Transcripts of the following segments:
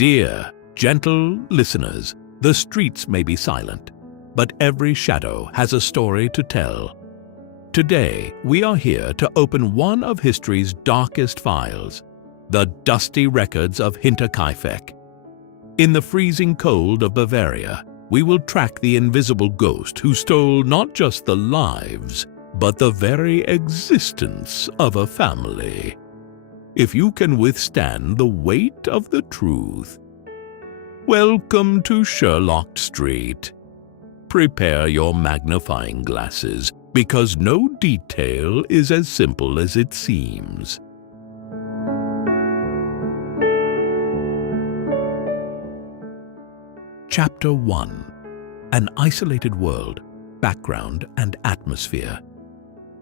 Dear, gentle listeners, the streets may be silent, but every shadow has a story to tell. Today, we are here to open one of history's darkest files, the dusty records of Hinterkaifeck. In the freezing cold of Bavaria, we will track the invisible ghost who stole not just the lives, but the very existence of a family. If you can withstand the weight of the truth, welcome to Sherlock Street. Prepare your magnifying glasses, because no detail is as simple as it seems. Chapter 1. An Isolated World, Background and Atmosphere.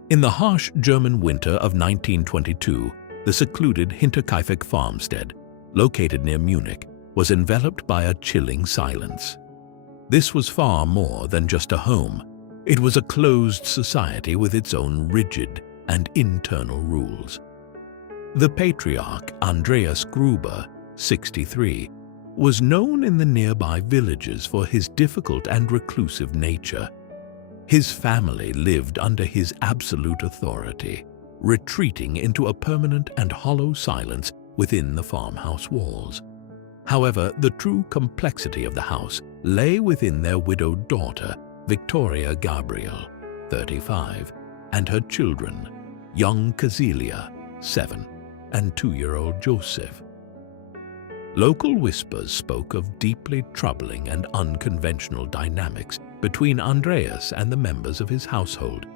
In the harsh German winter of 1922, the secluded Hinterkaifeck farmstead, located near Munich, was enveloped by a chilling silence. This was far more than just a home. It was a closed society with its own rigid and internal rules. The patriarch Andreas Gruber, 63, was known in the nearby villages for his difficult and reclusive nature. His family lived under his absolute authority, retreating into a permanent and hollow silence within the farmhouse walls. However, the true complexity of the house lay within their widowed daughter, Victoria Gabriel, 35, and her children, young Cecilia, 7, and 2-year-old Joseph. Local whispers spoke of deeply troubling and unconventional dynamics between Andreas and the members of his household.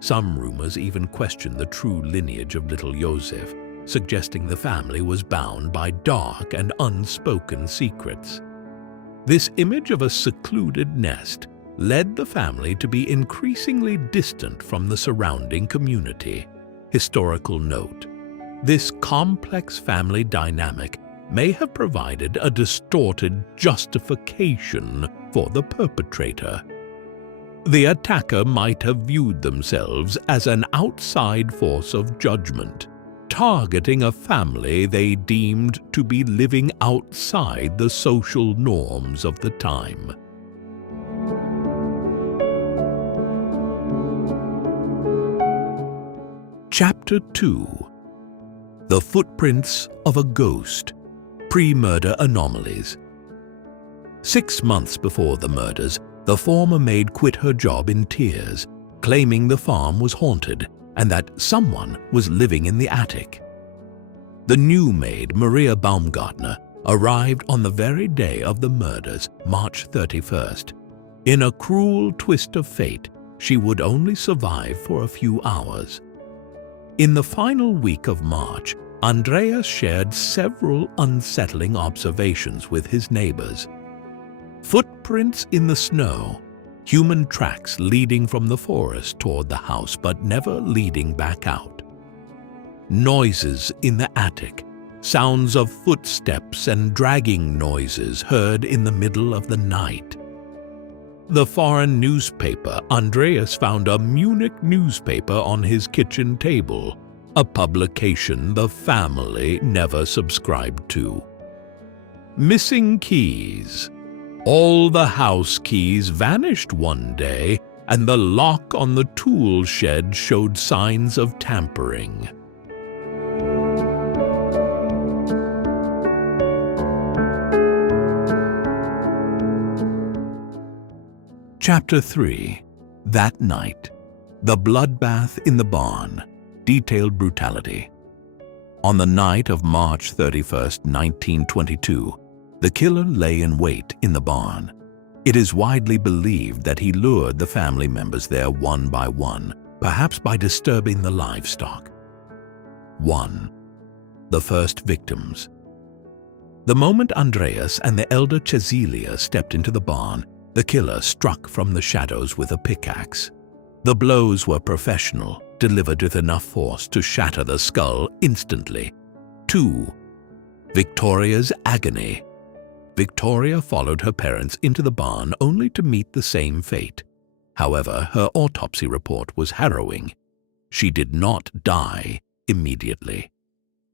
Some rumors even questioned the true lineage of little Joseph, suggesting the family was bound by dark and unspoken secrets. This image of a secluded nest led the family to be increasingly distant from the surrounding community. Historical note: this complex family dynamic may have provided a distorted justification for the perpetrator. The attacker might have viewed themselves as an outside force of judgment, targeting a family they deemed to be living outside the social norms of the time. Chapter 2. The Footprints of a Ghost. Pre-murder anomalies. 6 months before the murders, the former maid quit her job in tears, claiming the farm was haunted and that someone was living in the attic. The new maid, Maria Baumgartner, arrived on the very day of the murders, March 31st. In a cruel twist of fate, she would only survive for a few hours. In the final week of March, Andreas shared several unsettling observations with his neighbors. Footprints in the snow, human tracks leading from the forest toward the house but never leading back out. Noises in the attic, sounds of footsteps and dragging noises heard in the middle of the night. The foreign newspaper. Andreas found a Munich newspaper on his kitchen table, a publication the family never subscribed to. Missing keys. All the house keys vanished one day, and the lock on the tool shed showed signs of tampering. Chapter 3. That night. The bloodbath in the barn. Detailed brutality. On the night of March 31st, 1922, the killer lay in wait in the barn. It is widely believed that he lured the family members there one by one, perhaps by disturbing the livestock. 1. The first victims. The moment Andreas and the elder Cecilia stepped into the barn, the killer struck from the shadows with a pickaxe. The blows were professional, delivered with enough force to shatter the skull instantly. 2. Victoria's agony. Victoria followed her parents into the barn only to meet the same fate. However, her autopsy report was harrowing. She did not die immediately.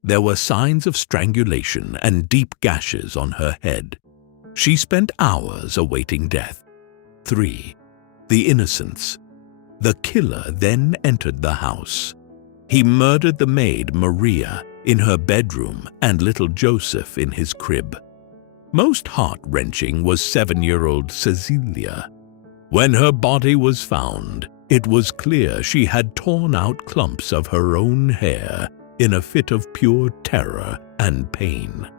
There were signs of strangulation and deep gashes on her head. She spent hours awaiting death. 3. The innocence. The killer then entered the house. He murdered the maid Maria in her bedroom and little Joseph in his crib. Most heart-wrenching was 7-year-old Cecilia. When her body was found, it was clear she had torn out clumps of her own hair in a fit of pure terror and pain.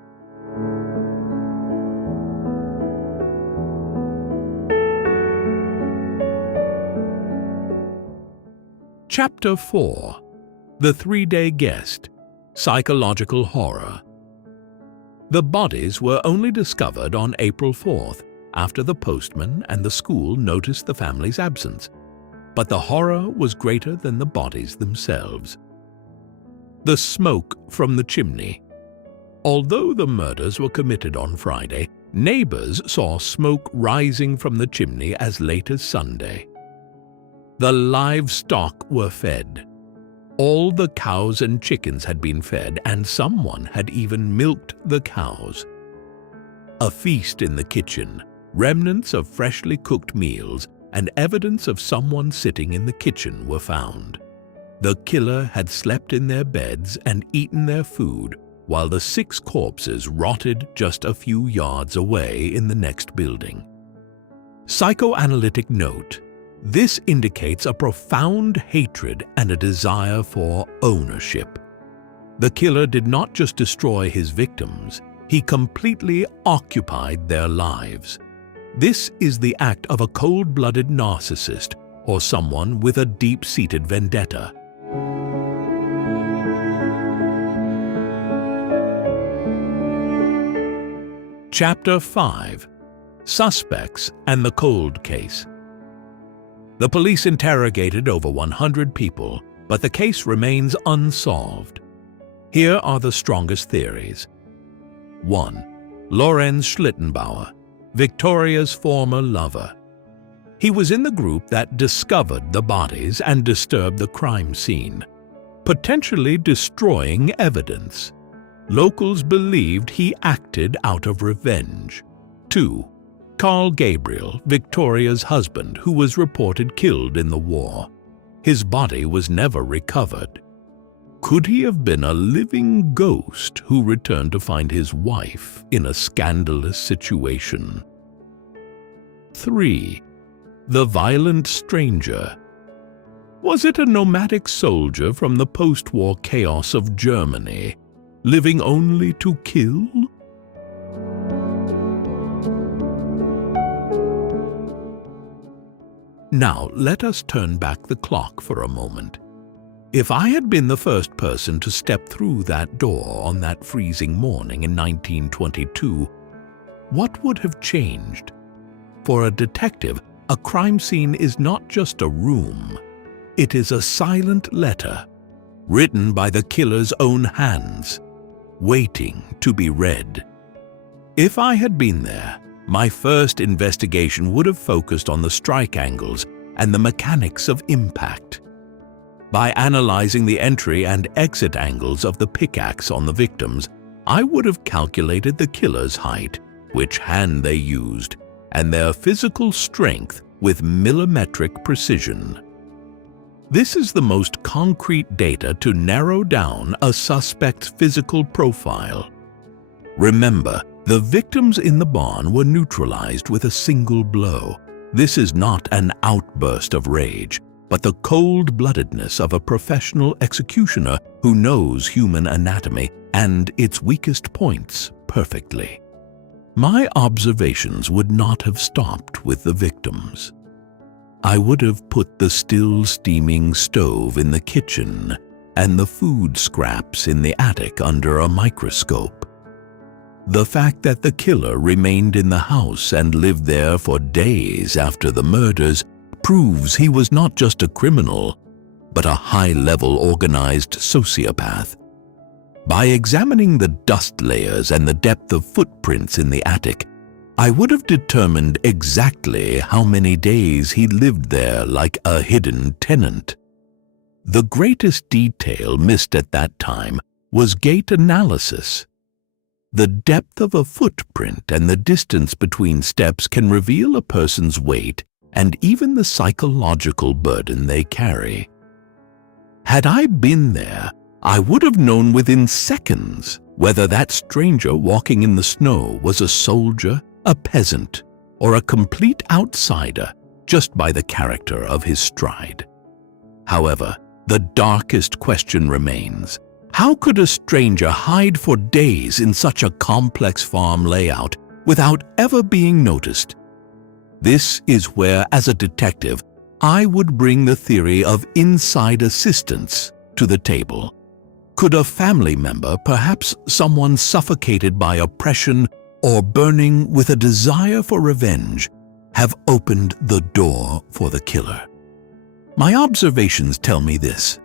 Chapter 4. The Three-Day Guest. Psychological Horror. The bodies were only discovered on April 4th, after the postman and the school noticed the family's absence. But the horror was greater than the bodies themselves. The smoke from the chimney. Although the murders were committed on Friday, neighbors saw smoke rising from the chimney as late as Sunday. The livestock were fed. All the cows and chickens had been fed, and someone had even milked the cows. A feast in the kitchen, remnants of freshly cooked meals, and evidence of someone sitting in the kitchen were found. The killer had slept in their beds and eaten their food, while the 6 corpses rotted just a few yards away in the next building. Psychoanalytic note: this indicates a profound hatred and a desire for ownership. The killer did not just destroy his victims, he completely occupied their lives. This is the act of a cold-blooded narcissist or someone with a deep-seated vendetta. Chapter 5. Suspects and the Cold Case. The police interrogated over 100 people, but the case remains unsolved. Here are the strongest theories. 1. Lorenz Schlittenbauer, Victoria's former lover. He was in the group that discovered the bodies and disturbed the crime scene, potentially destroying evidence. Locals believed he acted out of revenge. 2. Carl Gabriel, Victoria's husband, who was reported killed in the war. His body was never recovered. Could he have been a living ghost who returned to find his wife in a scandalous situation? 3. The Violent Stranger. Was it a nomadic soldier from the post-war chaos of Germany, living only to kill? Now, let us turn back the clock for a moment. If I had been the first person to step through that door on that freezing morning in 1922, what would have changed? For a detective, a crime scene is not just a room. It is a silent letter, written by the killer's own hands, waiting to be read. If I had been there, my first investigation would have focused on the strike angles and the mechanics of impact. By analyzing the entry and exit angles of the pickaxe on the victims, I would have calculated the killer's height, which hand they used, and their physical strength with millimetric precision. This is the most concrete data to narrow down a suspect's physical profile. Remember, the victims in the barn were neutralized with a single blow. This is not an outburst of rage, but the cold-bloodedness of a professional executioner who knows human anatomy and its weakest points perfectly. My observations would not have stopped with the victims. I would have put the still steaming stove in the kitchen and the food scraps in the attic under a microscope. The fact that the killer remained in the house and lived there for days after the murders proves he was not just a criminal, but a high-level organized sociopath. By examining the dust layers and the depth of footprints in the attic, I would have determined exactly how many days he lived there like a hidden tenant. The greatest detail missed at that time was gait analysis. The depth of a footprint and the distance between steps can reveal a person's weight and even the psychological burden they carry. Had I been there, I would have known within seconds whether that stranger walking in the snow was a soldier, a peasant, or a complete outsider just by the character of his stride. However, the darkest question remains: how could a stranger hide for days in such a complex farm layout without ever being noticed? This is where, as a detective, I would bring the theory of inside assistance to the table. Could a family member, perhaps someone suffocated by oppression or burning with a desire for revenge, have opened the door for the killer? My observations tell me this: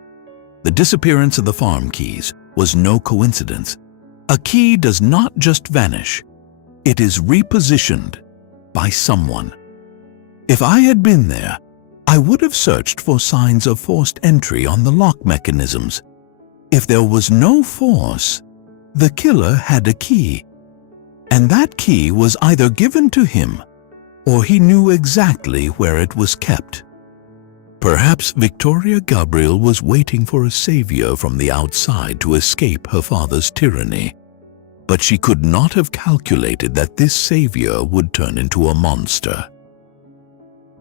the disappearance of the farm keys was no coincidence. A key does not just vanish, it is repositioned by someone. If I had been there, I would have searched for signs of forced entry on the lock mechanisms. If there was no force, the killer had a key, and that key was either given to him or he knew exactly where it was kept. Perhaps Victoria Gabriel was waiting for a savior from the outside to escape her father's tyranny, but she could not have calculated that this savior would turn into a monster.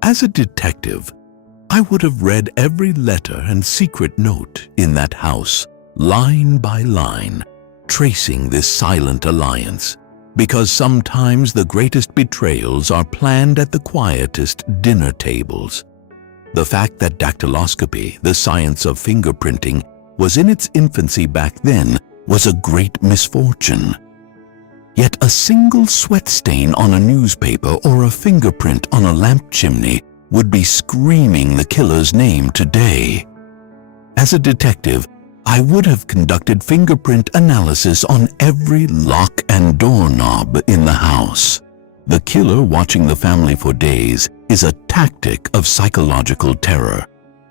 As a detective, I would have read every letter and secret note in that house, line by line, tracing this silent alliance, because sometimes the greatest betrayals are planned at the quietest dinner tables. The fact that dactyloscopy, the science of fingerprinting, was in its infancy back then was a great misfortune. Yet a single sweat stain on a newspaper or a fingerprint on a lamp chimney would be screaming the killer's name today. As a detective, I would have conducted fingerprint analysis on every lock and doorknob in the house. The killer watching the family for days is a tactic of psychological terror.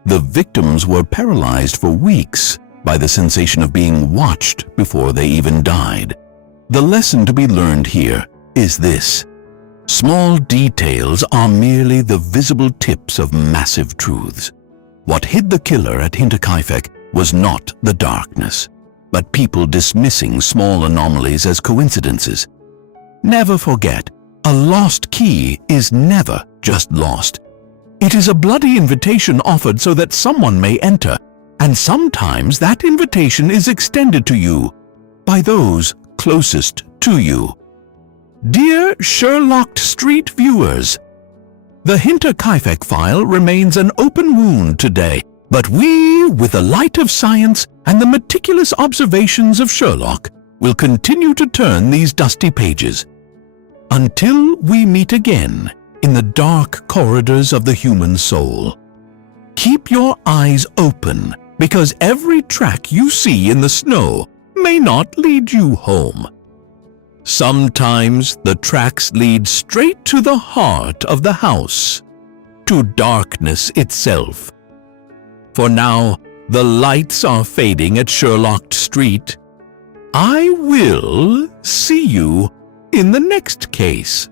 The victims were paralyzed for weeks by the sensation of being watched before they even died. The lesson to be learned here is this: small details are merely the visible tips of massive truths. What hid the killer at Hinterkaifeck was not the darkness, but people dismissing small anomalies as coincidences. Never forget, a lost key is never just lost. It is a bloody invitation offered so that someone may enter, and sometimes that invitation is extended to you by those closest to you. Dear Sherlock Street viewers, the Hinterkaifeck file remains an open wound today, but we, with the light of science and the meticulous observations of Sherlock, will continue to turn these dusty pages. Until we meet again in the dark corridors of the human soul, keep your eyes open, because every track you see in the snow may not lead you home. Sometimes the tracks lead straight to the heart of the house, to darkness itself. For now, the lights are fading at Sherlock Street. I will see you in the next case.